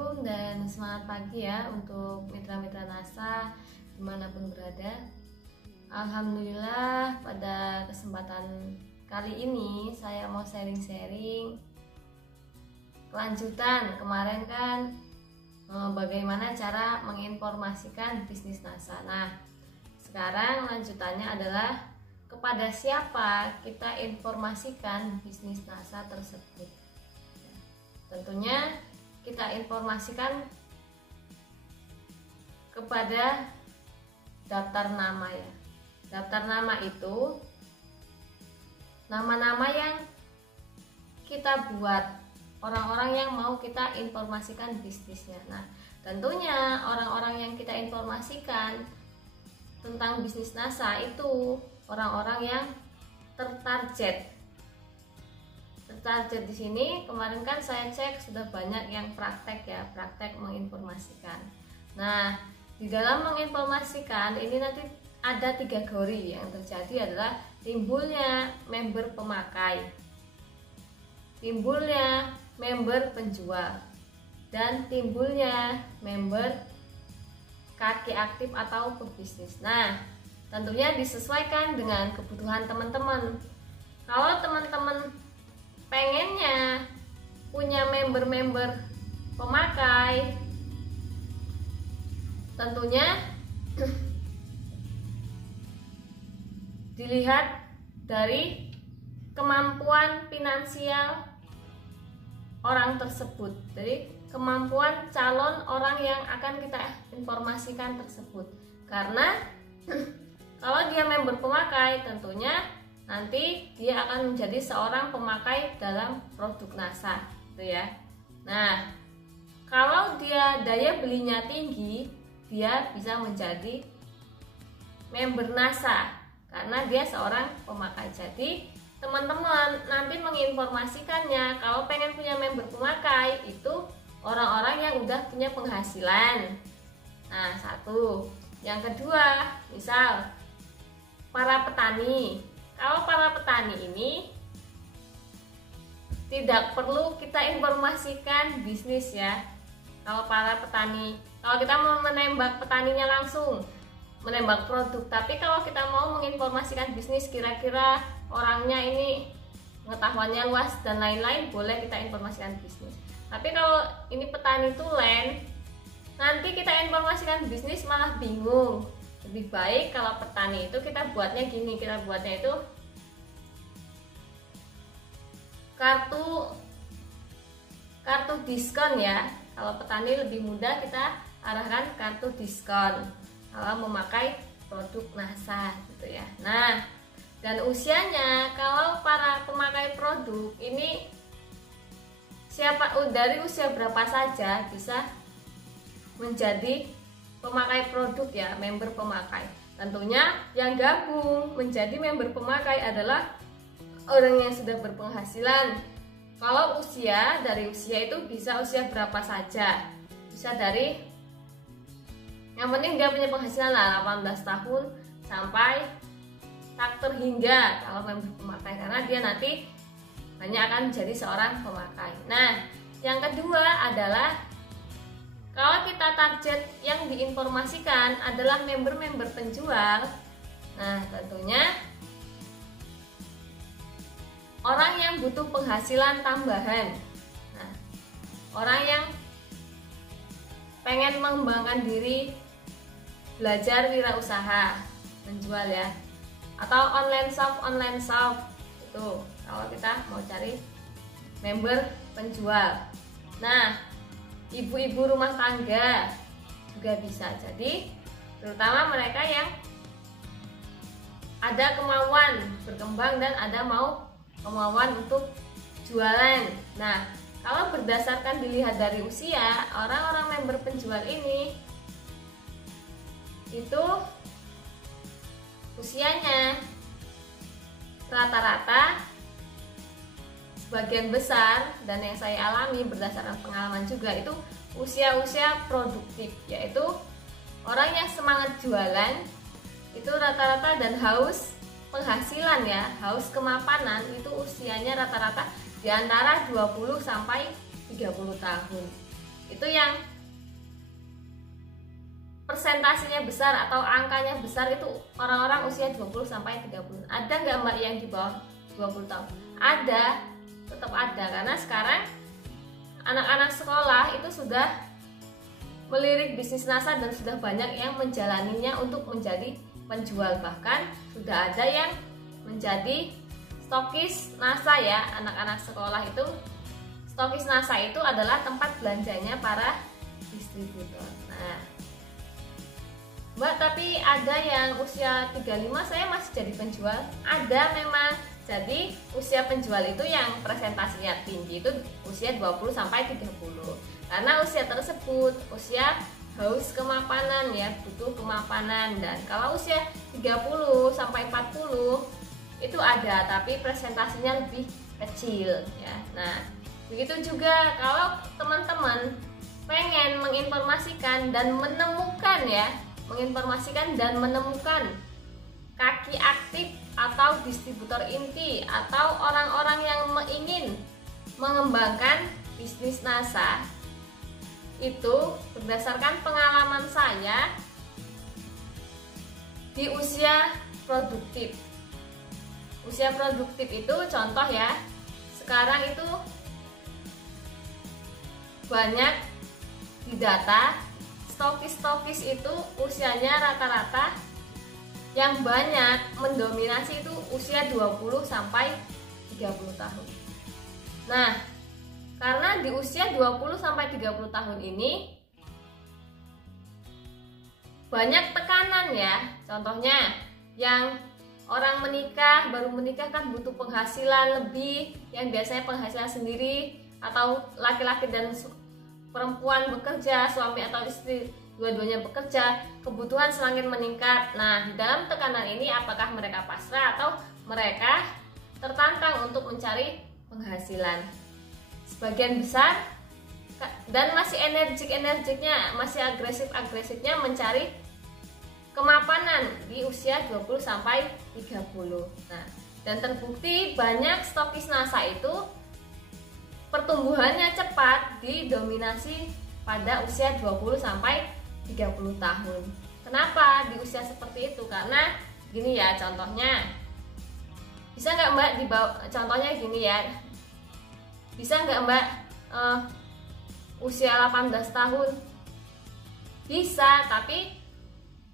Assalamualaikum dan semangat pagi ya untuk mitra-mitra NASA dimanapun berada. Alhamdulillah pada kesempatan kali ini saya mau sharing-sharing kelanjutan kemarin kan bagaimana cara menginformasikan bisnis NASA. Nah, sekarang lanjutannya adalah kepada siapa kita informasikan bisnis NASA tersebut. Tentunya kita informasikan kepada daftar nama ya. Daftar nama itu nama-nama yang kita buat, orang-orang yang mau kita informasikan bisnisnya. Nah, tentunya orang-orang yang kita informasikan tentang bisnis NASA itu orang-orang yang tertarget. Tertarget di sini kemarin kan saya cek sudah banyak yang praktek ya, praktek menginformasikan. Nah, di dalam menginformasikan ini nanti ada 3 kategori yang terjadi adalah timbulnya member pemakai, timbulnya member penjual, dan timbulnya member kaki aktif atau pebisnis. Nah, tentunya disesuaikan dengan kebutuhan teman-teman. Kalau teman-teman pengennya punya member-member pemakai, tentunya dilihat dari kemampuan finansial orang tersebut. Jadi kemampuan calon orang yang akan kita informasikan tersebut. Karena kalau dia member pemakai, tentunya nanti dia akan menjadi seorang pemakai dalam produk NASA, gitu ya. Nah, kalau dia daya belinya tinggi, dia bisa menjadi member NASA karena dia seorang pemakai. Jadi teman-teman nanti menginformasikannya kalau pengen punya member pemakai itu orang-orang yang udah punya penghasilan. Nah, satu. Yang kedua, misal para petani. Kalau para petani ini tidak perlu kita informasikan bisnis ya. Kalau para petani, kalau kita mau menembak petaninya langsung, menembak produk. Tapi kalau kita mau menginformasikan bisnis, kira-kira orangnya ini pengetahuannya luas dan lain-lain, boleh kita informasikan bisnis. Tapi kalau ini petani tulen, nanti kita informasikan bisnis malah bingung. Lebih baik kalau petani itu kita buatnya gini, kita buatnya itu kartu diskon ya. Kalau petani lebih mudah kita arahkan kartu diskon kalau memakai produk NASA gitu ya. Nah, dan usianya kalau para pemakai produk ini dari usia berapa saja bisa menjadi pemakai produk ya, member pemakai. Tentunya yang gabung menjadi member pemakai adalah orang yang sudah berpenghasilan. Kalau dari usia itu bisa usia berapa saja, bisa dari yang penting dia punya penghasilan lah 18 tahun sampai tak terhingga kalau member pemakai, karena dia nanti hanya akan menjadi seorang pemakai. Nah, yang kedua adalah kalau kita target yang diinformasikan adalah member-member penjual. Nah, tentunya orang yang butuh penghasilan tambahan. Nah, orang yang pengen mengembangkan diri, belajar wirausaha, menjual ya. Atau online shop itu kalau kita mau cari member penjual. Nah, ibu-ibu rumah tangga juga bisa. Jadi terutama mereka yang ada kemauan berkembang dan ada kemauan untuk jualan. Nah, kalau berdasarkan dilihat dari usia, orang-orang member penjual ini itu usianya rata-rata sebagian besar, dan yang saya alami berdasarkan pengalaman juga, itu usia-usia produktif, yaitu orang yang semangat jualan itu rata-rata dan haus penghasilan ya, haus kemapanan, itu usianya rata-rata di antara 20 sampai 30 tahun. Itu yang persentasenya besar atau angkanya besar itu orang-orang usia 20 sampai 30. Ada nggak Mbak yang di bawah 20 tahun? Ada, tetap ada, karena sekarang anak-anak sekolah itu sudah melirik bisnis NASA dan sudah banyak yang menjalaninya untuk menjadi penjual, bahkan sudah ada yang menjadi stokis NASA ya. Anak-anak sekolah itu, stokis NASA itu adalah tempat belanjanya para distributor. Nah, Mbak, tapi ada yang usia 35 saya masih jadi penjual? Ada memang. Jadi usia penjual itu yang presentasinya tinggi itu usia 20 sampai 30. Karena usia tersebut usia haus kemapanan ya, butuh kemapanan. Dan kalau usia 30 sampai 40 itu ada, tapi presentasinya lebih kecil ya. Nah, begitu juga kalau teman-teman pengen menginformasikan dan menemukan ya, menginformasikan dan menemukan kaki aktif atau distributor inti atau orang-orang yang ingin mengembangkan bisnis NASA, itu berdasarkan pengalaman saya di usia produktif. Usia produktif itu contoh ya, sekarang itu banyak di data stokis-stokis itu usianya rata-rata yang banyak mendominasi itu usia 20 sampai 30 tahun. Nah, karena di usia 20 sampai 30 tahun ini banyak tekanan ya. Contohnya yang orang menikah, baru menikah kan butuh penghasilan lebih, yang biasanya penghasilan sendiri, atau laki-laki dan perempuan bekerja, suami atau istri dua-duanya bekerja, kebutuhan semakin meningkat. Nah, dalam tekanan ini apakah mereka pasrah atau mereka tertantang untuk mencari penghasilan? Sebagian besar dan masih energik-energiknya, masih agresif-agresifnya mencari kemapanan di usia 20 sampai 30. Nah, dan terbukti banyak stokis NASA itu pertumbuhannya cepat didominasi pada usia 20 sampai 30 tahun. Kenapa di usia seperti itu? Karena gini ya, contohnya bisa nggak Mbak dibawa, contohnya gini ya, bisa nggak Mbak usia 18 tahun? Bisa, tapi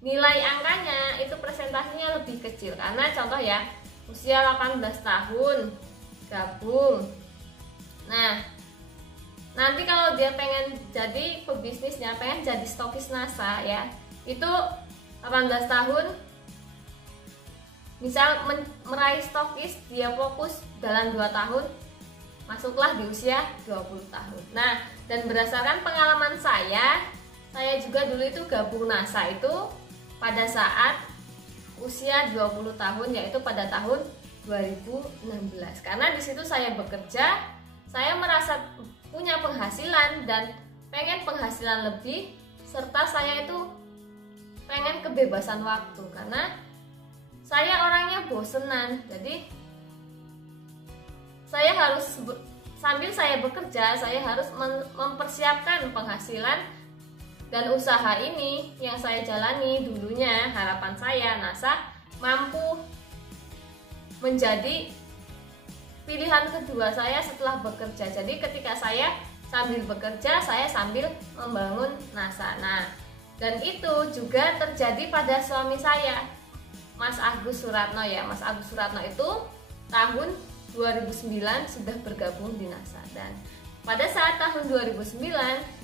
nilai angkanya itu presentasinya lebih kecil. Karena contoh ya, usia 18 tahun gabung. Nah, nanti kalau dia pengen jadi pebisnisnya, pengen jadi stokis NASA ya, itu 18 tahun misal meraih stokis, dia fokus dalam 2 tahun, masuklah di usia 20 tahun. Nah, dan berdasarkan pengalaman saya juga dulu itu gabung NASA itu pada saat usia 20 tahun, yaitu pada tahun 2016. Karena di situ saya bekerja, saya merasa punya penghasilan dan pengen penghasilan lebih, serta saya itu pengen kebebasan waktu karena saya orangnya bosenan. Jadi saya harus sambil saya bekerja, saya harus mempersiapkan penghasilan dan usaha ini yang saya jalani dulunya. Harapan saya NASA mampu menjadi pilihan kedua saya setelah bekerja. Jadi ketika saya sambil bekerja, saya sambil membangun NASA. Nah, dan itu juga terjadi pada suami saya, Mas Agus Suratno ya. Mas Agus Suratno itu tahun 2009 sudah bergabung di NASA, dan pada saat tahun 2009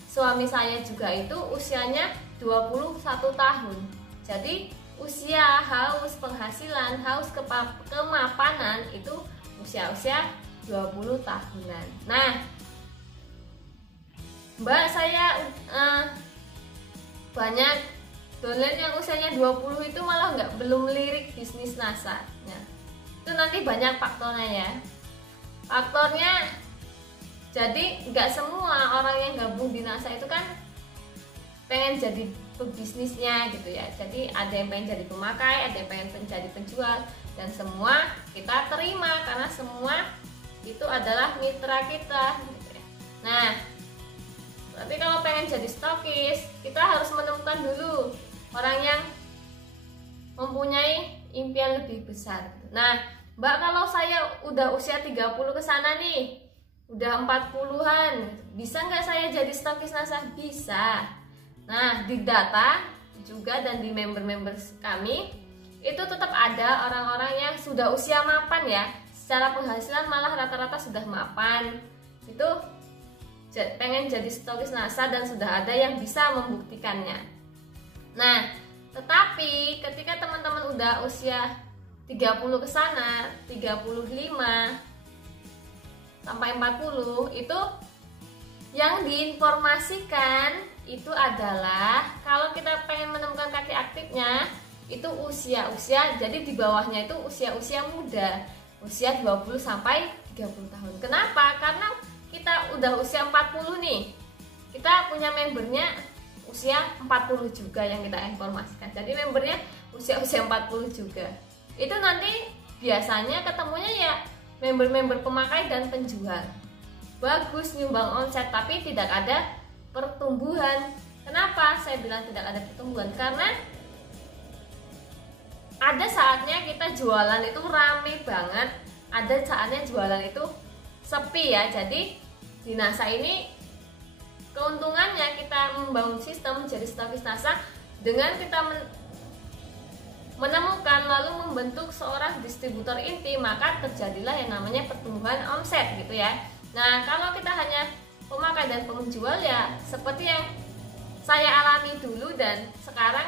suami saya juga itu usianya 21 tahun. Jadi usia haus penghasilan, haus kemapanan itu usia-usia 20 tahunan. Nah, Mbak, saya banyak downline yang usianya 20 itu malah belum lirik bisnis NASA. Nah, itu nanti banyak faktornya ya. Faktornya, jadi nggak semua orang yang gabung di NASA itu kan pengen jadi pebisnisnya gitu ya. Jadi ada yang pengen jadi pemakai, ada yang pengen jadi penjual, dan semua kita terima karena semua itu adalah mitra kita gitu ya. Nah, tapi kalau pengen jadi stokis, kita harus menemukan dulu orang yang mempunyai impian lebih besar. Nah, Mbak, kalau saya udah usia 30 ke sana nih, udah 40-an, bisa nggak saya jadi stokis NASA? Bisa. Nah, di data juga dan di member-member kami itu tetap ada orang-orang yang sudah usia mapan ya, secara penghasilan malah rata-rata sudah mapan, itu pengen jadi stokis NASA dan sudah ada yang bisa membuktikannya. Nah, tetapi ketika teman-teman udah usia 30 ke sana, 35 sampai 40, itu yang diinformasikan itu adalah kalau kita pengen menemukan kaki aktifnya itu usia-usia, jadi di bawahnya itu usia-usia muda, usia 20 sampai 30 tahun. Kenapa? Karena kita udah usia 40 nih, kita punya membernya usia 40 juga yang kita informasikan. Jadi membernya usia-usia 40 juga. Itu nanti biasanya ketemunya ya member-member pemakai dan penjual. Bagus nyumbang omset tapi tidak ada pertumbuhan. Kenapa saya bilang tidak ada pertumbuhan? Karena ada saatnya kita jualan itu rame banget, ada saatnya jualan itu sepi ya. Jadi di NASA ini keuntungannya kita membangun sistem menjadi stokis NASA dengan kita menemukan lalu membentuk seorang distributor inti, maka terjadilah yang namanya pertumbuhan omset gitu ya. Nah, kalau kita hanya pemakai dan penjual ya seperti yang saya alami dulu dan sekarang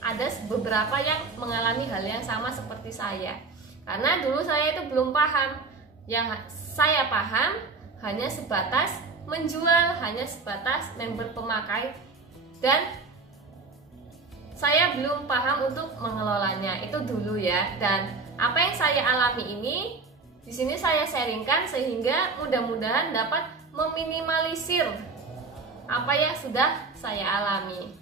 ada beberapa yang mengalami hal yang sama seperti saya. Karena dulu saya itu belum paham. Yang saya paham hanya sebatas menjual, hanya sebatas member pemakai, dan saya belum paham untuk mengelolanya. Itu dulu ya. Dan apa yang saya alami ini di sini saya sharingkan sehingga mudah-mudahan dapat meminimalisir apa yang sudah saya alami.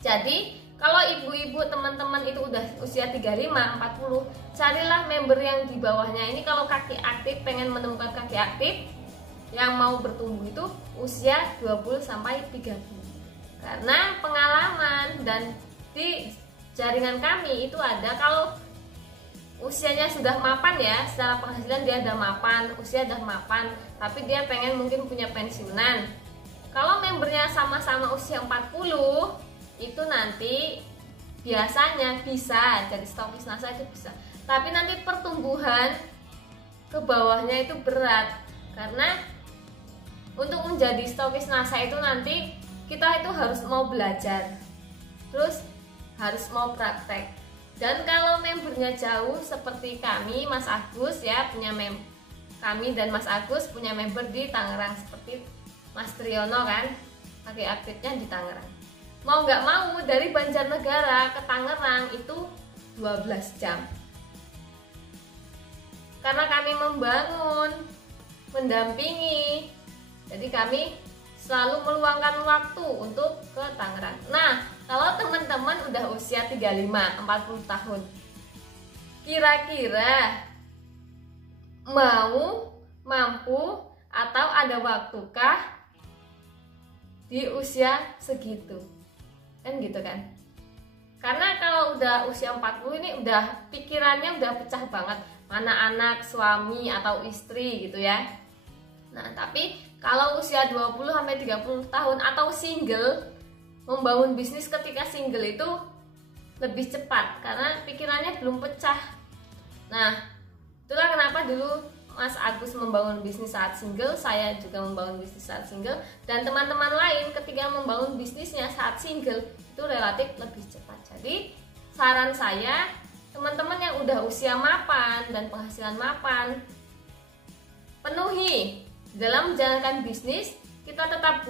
Jadi kalau ibu-ibu teman-teman itu udah usia 35, 40, carilah member yang di bawahnya ini. Kalau kaki aktif, pengen menemukan kaki aktif yang mau bertumbuh itu usia 20 sampai 30. Karena pengalaman dan di jaringan kami itu ada kalau usianya sudah mapan ya, secara penghasilan dia udah mapan, usia udah mapan, tapi dia pengen mungkin punya pensiunan. Kalau membernya sama-sama usia 40, itu nanti biasanya bisa jadi stokis NASA itu bisa, tapi nanti pertumbuhan ke bawahnya itu berat. Karena untuk menjadi stokis NASA itu nanti kita itu harus mau belajar, terus harus mau praktek. Dan kalau membernya jauh seperti kami, Mas Agus ya punya kami dan Mas Agus punya member di Tangerang seperti Mas Triyono kan, kaki aktifnya di Tangerang. Mau nggak mau dari Banjarnegara ke Tangerang itu 12 jam. Karena kami membangun, mendampingi, jadi kami selalu meluangkan waktu untuk ke Tangerang. Nah, kalau teman-teman udah usia 35, 40 tahun, kira-kira mau, mampu, atau ada waktukah di usia segitu? Kan gitu kan. Karena kalau udah usia 40 ini udah pikirannya udah pecah banget, mana anak, suami atau istri gitu ya. Nah, tapi kalau usia 20 sampai 30 tahun atau single, membangun bisnis ketika single itu lebih cepat karena pikirannya belum pecah. Nah, itulah kenapa dulu Mas Agus membangun bisnis saat single, saya juga membangun bisnis saat single, dan teman-teman lain ketika membangun bisnisnya saat single itu relatif lebih cepat. Jadi saran saya, teman-teman yang udah usia mapan dan penghasilan mapan, penuhi dalam menjalankan bisnis. Kita tetap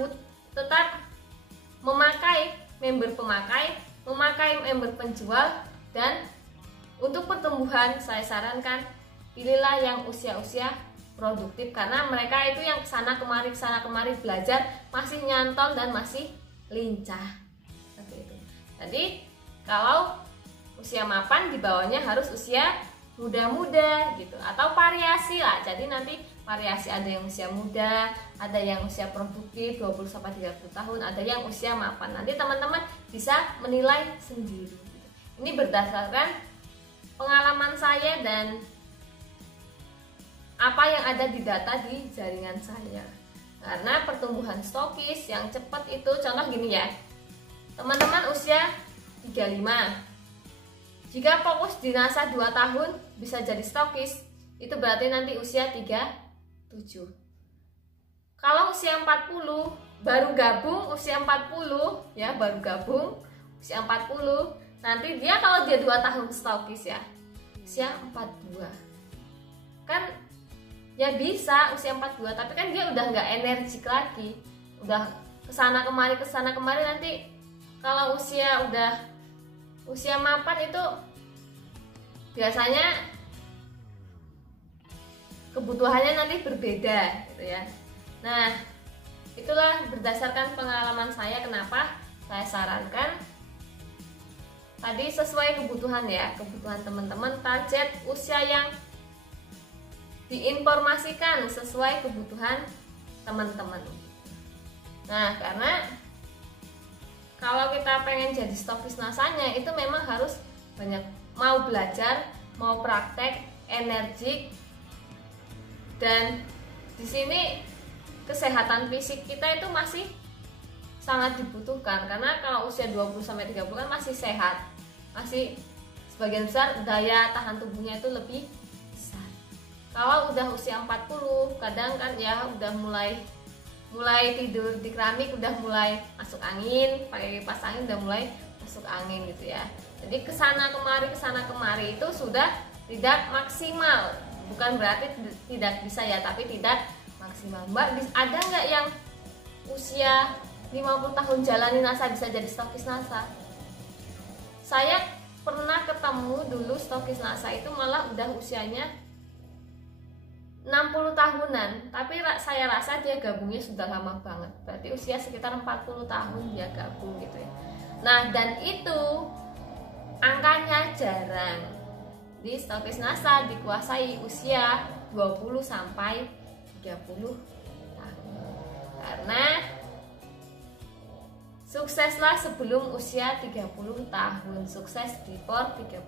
memakai member pemakai, memakai member penjual, dan untuk pertumbuhan saya sarankan pilihlah yang usia-usia produktif karena mereka itu yang kesana kemari belajar masih nyantol dan masih lincah seperti itu. Jadi kalau usia mapan di bawahnya harus usia muda-muda gitu atau variasi lah. Jadi nanti variasi, ada yang usia muda, ada yang usia produktif 20 sampai 30 tahun, ada yang usia mapan. Nanti teman-teman bisa menilai sendiri. Ini berdasarkan pengalaman saya dan apa yang ada di data di jaringan saya. Karena pertumbuhan stokis yang cepat itu, contoh gini ya, teman-teman usia 35, jika fokus di NASA 2 tahun bisa jadi stokis, itu berarti nanti usia 37. Kalau usia 40, baru gabung usia 40 ya, baru gabung usia 40, nanti dia kalau dia 2 tahun stokis ya, usia 42. Kan ya bisa usia 42, tapi kan dia udah nggak energik lagi, udah kesana kemari, nanti kalau usia mapan itu biasanya kebutuhannya nanti berbeda gitu ya. Nah, itulah berdasarkan pengalaman saya kenapa saya sarankan tadi sesuai kebutuhan ya, kebutuhan teman-teman, target usia yang diinformasikan sesuai kebutuhan teman-teman. Nah, karena kalau kita pengen jadi stokis nasanya itu memang harus banyak, mau belajar, mau praktek, energik, dan di sini kesehatan fisik kita itu masih sangat dibutuhkan, karena kalau usia 20 sampai 30 kan masih sehat, masih sebagian besar daya tahan tubuhnya itu lebih besar. Kalau udah usia 40, kadang kan ya udah mulai tidur di keramik, udah mulai masuk angin, pakai kipas angin udah mulai masuk angin gitu ya. Jadi kesana kemari itu sudah tidak maksimal. Bukan berarti tidak bisa ya, tapi tidak maksimal. Mbak, ada nggak yang usia 50 tahun jalani NASA bisa jadi stokis NASA? Saya pernah ketemu dulu stokis NASA itu malah udah usianya 60 tahunan, tapi saya rasa dia gabungnya sudah lama banget. Berarti usia sekitar 40 tahun dia gabung gitu ya. Nah, dan itu angkanya jarang. Di stokis NASA dikuasai usia 20 sampai 30 tahun. Karena sukseslah sebelum usia 30 tahun, sukses before 30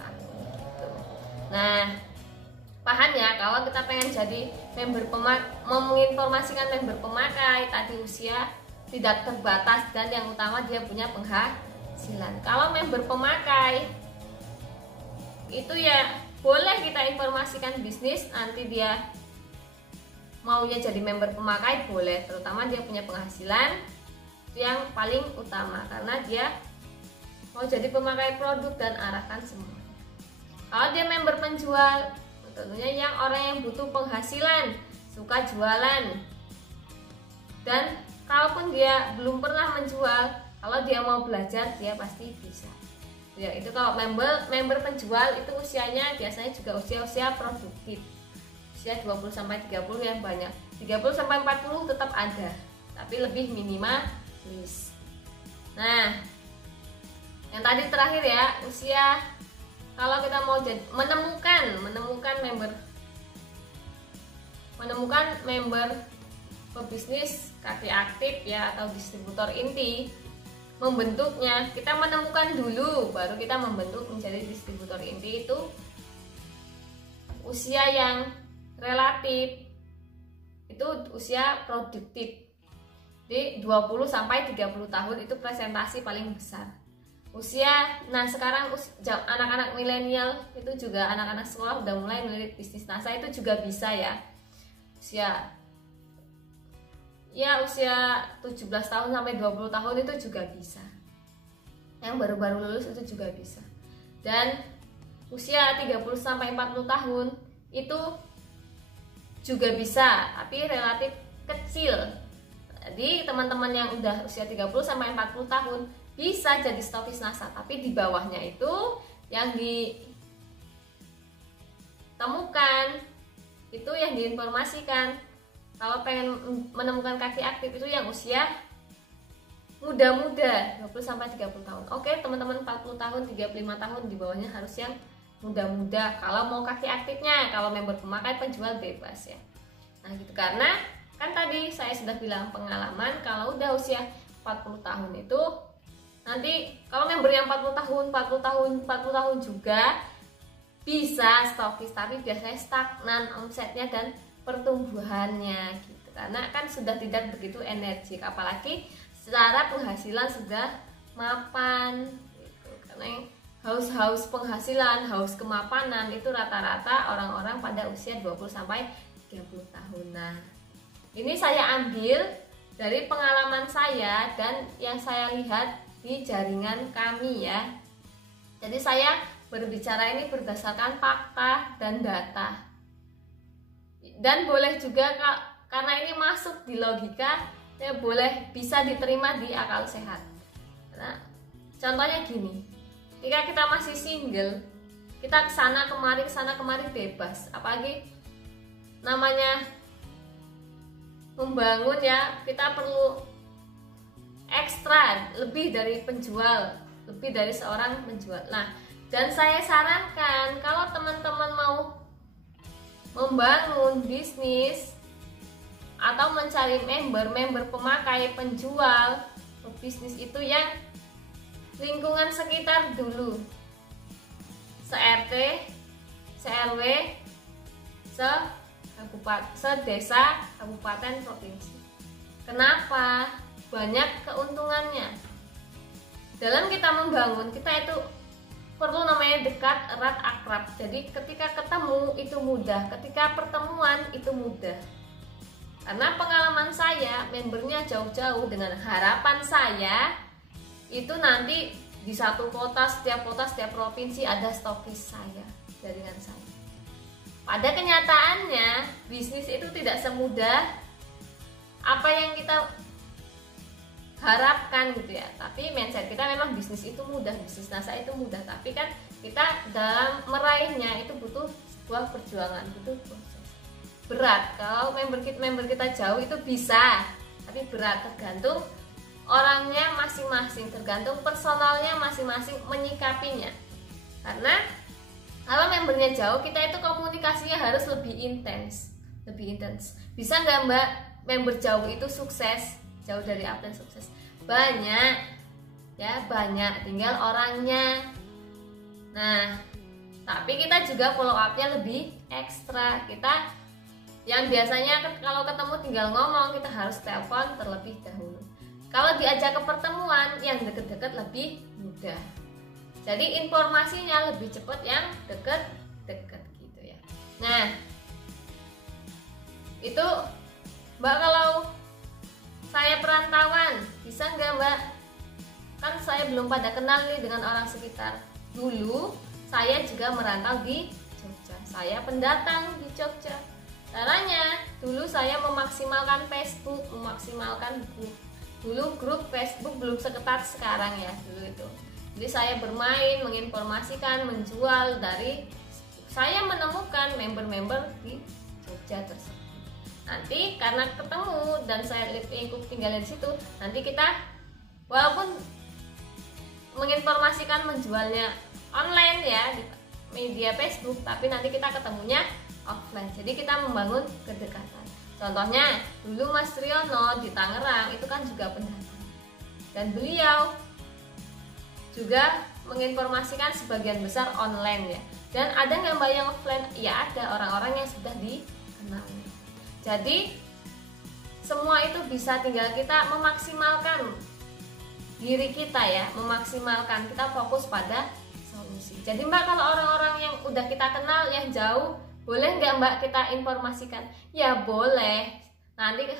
tahun gitu. Nah, paham ya, kalau kita pengen jadi member menginformasikan member pemakai tadi usia tidak terbatas, dan yang utama dia punya penghasilan. Kalau member pemakai itu ya boleh kita informasikan bisnis, nanti dia maunya jadi member pemakai boleh, terutama dia punya penghasilan, itu yang paling utama, karena dia mau jadi pemakai produk dan arahkan semua. Kalau dia member penjual, tentunya yang orang yang butuh penghasilan, suka jualan, dan kalaupun dia belum pernah menjual, kalau dia mau belajar dia pasti bisa. Ya, itu kalau member penjual itu usianya biasanya juga usia produktif. Usia 20 sampai 30 yang banyak. 30 sampai 40 tetap ada, tapi lebih minimalis. Nah, yang tadi terakhir ya, usia, kalau kita mau menemukan member pebisnis kaki aktif ya, atau distributor inti, membentuknya kita menemukan dulu, baru kita membentuk menjadi distributor inti. Itu usia yang relatif, itu usia produktif di 20 sampai 30 tahun, itu presentasi paling besar usia. Nah, sekarang anak-anak milenial itu juga, anak-anak sekolah udah mulai melirik bisnis NASA, itu juga bisa ya, usia 17 tahun sampai 20 tahun itu juga bisa. Yang baru-baru lulus itu juga bisa. Dan usia 30 sampai 40 tahun itu juga bisa, tapi relatif kecil. Jadi teman-teman yang udah usia 30 sampai 40 tahun bisa jadi stokis NASA, tapi di bawahnya itu yang ditemukan, itu yang diinformasikan. Kalau pengen menemukan kaki aktif itu yang usia muda-muda, 20 sampai 30 tahun. Oke, teman-teman 40 tahun, 35 tahun, di bawahnya harus yang muda-muda kalau mau kaki aktifnya. Kalau member pemakai penjual bebas ya. Nah gitu, karena kan tadi saya sudah bilang pengalaman kalau udah usia 40 tahun itu nanti kalau member yang 40 tahun juga bisa stokis, tapi biasanya stagnan omsetnya dan pertumbuhannya gitu, karena kan sudah tidak begitu energik, apalagi secara penghasilan sudah mapan gitu. Karena yang haus penghasilan, haus kemapanan itu rata-rata orang-orang pada usia 20 sampai 30 tahun. Nah, ini saya ambil dari pengalaman saya dan yang saya lihat di jaringan kami ya. Jadi saya berbicara ini berdasarkan fakta dan data. Dan boleh juga karena ini masuk di logika, ya boleh bisa diterima di akal sehat. Nah, contohnya gini, ketika kita masih single, kita kesana kemari bebas. Apalagi namanya membangun ya, kita perlu ekstra, lebih dari penjual, lebih dari seorang penjual. Nah, dan saya sarankan kalau teman-teman mau membangun bisnis atau mencari member pemakai, penjual, bisnis itu yang lingkungan sekitar dulu, se-RT, se-RW, se-desa, kabupaten, provinsi. Kenapa? Banyak keuntungannya. Dalam kita membangun, kita itu perlu namanya dekat, erat, akrab. Jadi ketika ketemu itu mudah, ketika pertemuan itu mudah. Karena pengalaman saya, membernya jauh-jauh, dengan harapan saya itu nanti di satu kota, setiap provinsi ada stokis saya, jaringan saya. Pada kenyataannya, bisnis itu tidak semudah apa yang kita harapkan gitu ya. Tapi mindset kita memang bisnis itu mudah, bisnis NASA itu mudah. Tapi kan kita dalam meraihnya itu butuh sebuah perjuangan, butuh proses. Berat. Kalau member kita jauh itu bisa, tapi berat, tergantung orangnya masing-masing, tergantung personalnya masing-masing menyikapinya. Karena kalau membernya jauh, kita itu komunikasinya harus lebih intens. Bisa nggak Mbak member jauh itu sukses? Jauh dari upline sukses? Banyak ya, banyak, tinggal orangnya. Nah, tapi kita juga follow up-nya lebih ekstra. Kita yang biasanya kalau ketemu tinggal ngomong, kita harus telepon terlebih dahulu. Kalau diajak ke pertemuan yang deket-deket lebih mudah. Jadi informasinya lebih cepat yang deket-deket gitu ya. Nah, itu Mbak, kalau saya perantauan, bisa nggak Mbak? Kan saya belum pada kenal nih dengan orang sekitar. Dulu saya juga merantau di Jogja. Saya pendatang di Jogja. Caranya, dulu saya memaksimalkan Facebook, memaksimalkan grup. Dulu grup Facebook belum seketat sekarang ya, dulu itu. Jadi saya bermain, menginformasikan, menjual dari saya menemukan member-member di Jogja tersebut. Nanti karena ketemu dan saya ikut tinggal di situ, nanti kita walaupun menginformasikan menjualnya online ya di media Facebook, tapi nanti kita ketemunya offline. Jadi kita membangun kedekatan. Contohnya dulu Mas Triono di Tangerang itu kan juga pendatang, dan beliau juga menginformasikan sebagian besar online ya. Dan ada nggak Mbak yang offline? Ya ada, orang-orang yang sudah dikenal. Jadi semua itu bisa, tinggal kita memaksimalkan diri kita ya, memaksimalkan, kita fokus pada solusi. Jadi Mbak, kalau orang-orang yang udah kita kenal yang jauh, boleh nggak Mbak kita informasikan? Ya boleh. Nanti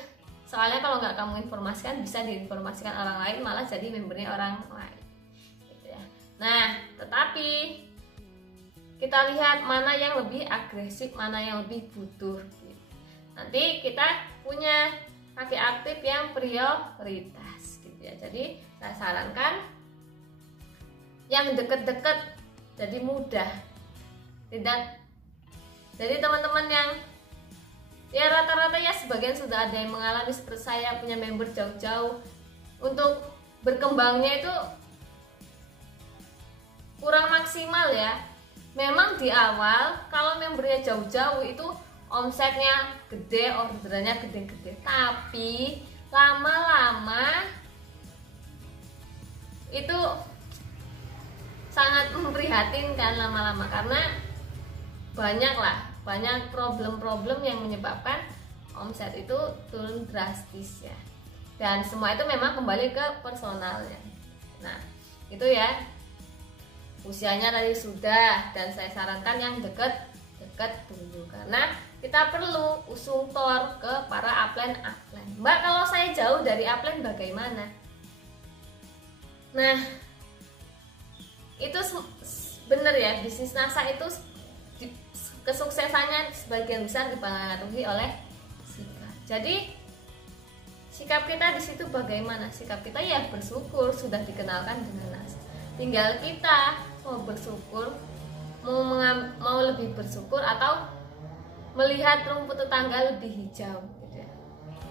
soalnya kalau nggak kamu informasikan, bisa diinformasikan orang lain, malah jadi membernya orang lain gitu ya. Nah, tetapi kita lihat mana yang lebih agresif, mana yang lebih butuh gitu. Nanti kita punya kaki aktif yang prioritas gitu ya. Jadi saya sarankan yang deket-deket, jadi mudah. Tidak. Jadi teman-teman yang ya rata-rata ya sebagian sudah ada yang mengalami seperti saya, punya member jauh-jauh, untuk berkembangnya itu kurang maksimal ya. Memang di awal kalau membernya jauh-jauh itu omsetnya gede, orderannya gede-gede, tapi lama-lama itu sangat memprihatinkan lama-lama, karena banyak problem-problem yang menyebabkan omset itu turun drastis ya. Dan semua itu memang kembali ke personalnya. Nah, itu ya. Usianya tadi sudah, dan saya sarankan yang dekat dulu, karena kita perlu usung tor ke para upline. Mbak, kalau saya jauh dari upline bagaimana? Nah, itu benar ya, bisnis NASA itu kesuksesannya sebagian besar dipengaruhi oleh sikap. Jadi sikap kita di situ bagaimana? Sikap kita ya bersyukur, sudah dikenalkan dengan NASA. Tinggal kita mau bersyukur, mau lebih bersyukur atau melihat rumput tetangga lebih hijau gitu ya.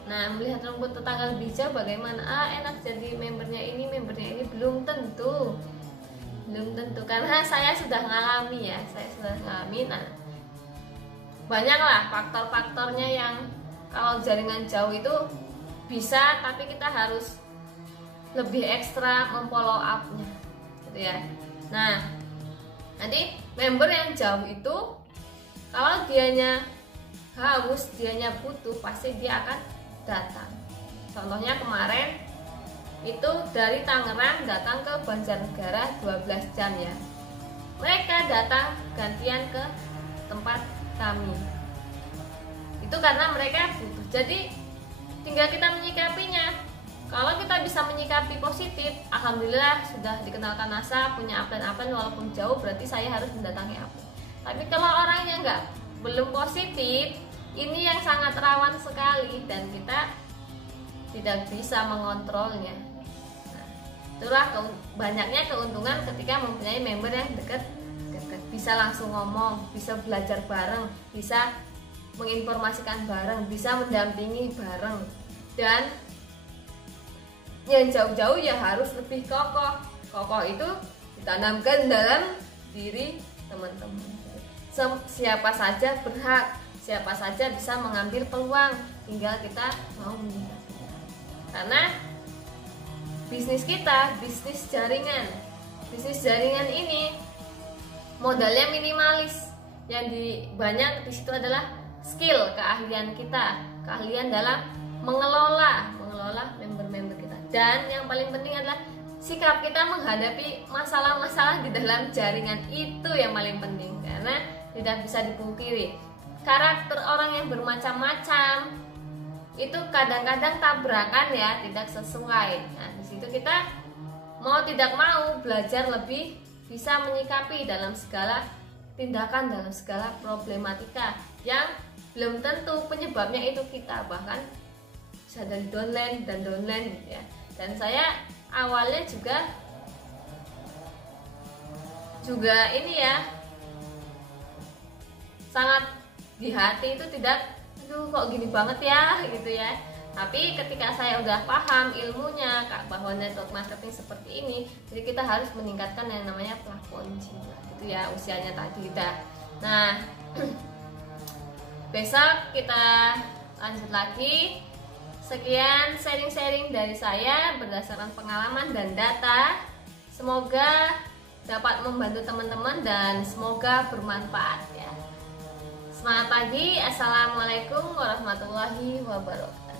Nah, melihat rumput tetangga lebih hijau bagaimana? Enak jadi membernya ini belum tentu, karena saya sudah ngalami ya, Nah, banyaklah faktor-faktornya yang kalau jaringan jauh itu bisa, tapi kita harus lebih ekstra memfollow up-nya gitu ya. Nah, nanti member yang jauh itu kalau dianya haus, dianya butuh, pasti dia akan datang. Contohnya kemarin itu dari Tangerang datang ke Banjarnegara 12 jam ya. Mereka datang gantian ke tempat kami. Itu karena mereka butuh. Jadi tinggal kita menyikapinya. Kalau kita bisa menyikapi positif, alhamdulillah sudah dikenalkan NASA, punya upline walaupun jauh, berarti saya harus mendatangi upline. Tapi kalau orangnya belum positif, ini yang sangat rawan sekali dan kita tidak bisa mengontrolnya. Itulah banyaknya keuntungan ketika mempunyai member yang dekat, bisa langsung ngomong, bisa belajar bareng, bisa menginformasikan bareng, bisa mendampingi bareng. Dan yang jauh-jauh ya harus lebih kokoh. Kokoh itu ditanamkan dalam diri teman-teman. Siapa saja berhak, siapa saja bisa mengambil peluang, tinggal kita mau menyikapinya. Karena bisnis kita, bisnis jaringan ini modalnya minimalis. Yang banyak di situ adalah skill, keahlian kita, keahlian dalam mengelola member-member kita. Dan yang paling penting adalah sikap kita menghadapi masalah-masalah di dalam jaringan, itu yang paling penting, karena tidak bisa dipungkiri karakter orang yang bermacam-macam itu kadang-kadang tabrakan ya, tidak sesuai. Nah, di situ kita mau tidak mau belajar lebih bisa menyikapi dalam segala tindakan, dalam segala problematika yang belum tentu penyebabnya itu kita, bahkan bisa dari downline gitu ya. Dan saya awalnya juga ini ya, sangat di hati itu tidak, aduh kok gini banget ya gitu ya. Tapi ketika saya udah paham ilmunya bahwa network marketing seperti ini, jadi kita harus meningkatkan yang namanya plafon jiwa gitu ya, usianya tadi dah. Nah, besok kita lanjut lagi. Sekian sharing-sharing dari saya berdasarkan pengalaman dan data. Semoga dapat membantu teman-teman dan semoga bermanfaat ya. Selamat pagi, assalamualaikum warahmatullahi wabarakatuh.